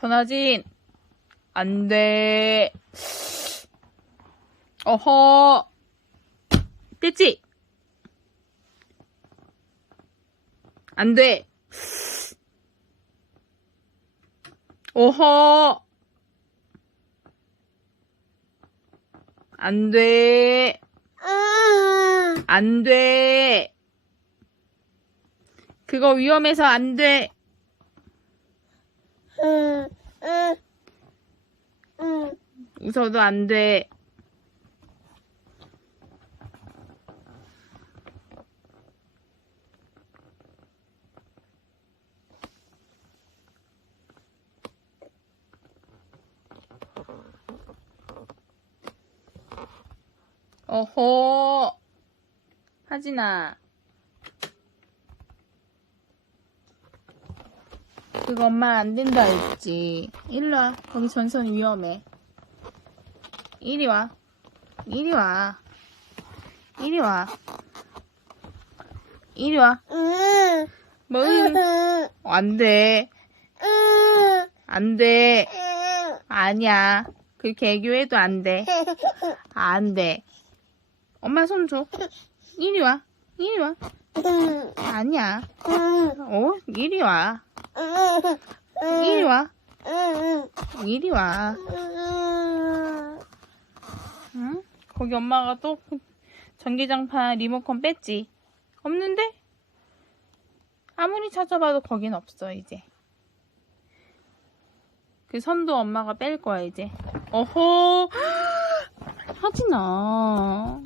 전화진. 안 돼. 어허. 됐지? 안 돼. 어허. 안 돼. 안 돼. 그거 위험해서 안 돼. 웃어도 안 돼. 어허. 하진아. 그거 엄마 안 된다 했지. 일로 와. 거기 전선 위험해. 이리 와. 이리 와. 이리 와. 이리 와. 뭐? 안 돼. 안 돼. 아니야. 그렇게 애교해도 안 돼. 안 돼. 엄마 손 줘. 이리 와. 이리 와. 아니야. 어? 이리 와. 이리 와. 이리 와. 응? 거기 엄마가 또 전기장판 리모컨 뺐지? 없는데? 아무리 찾아봐도 거긴 없어, 이제. 그 선도 엄마가 뺄 거야, 이제. 어허! 하진아.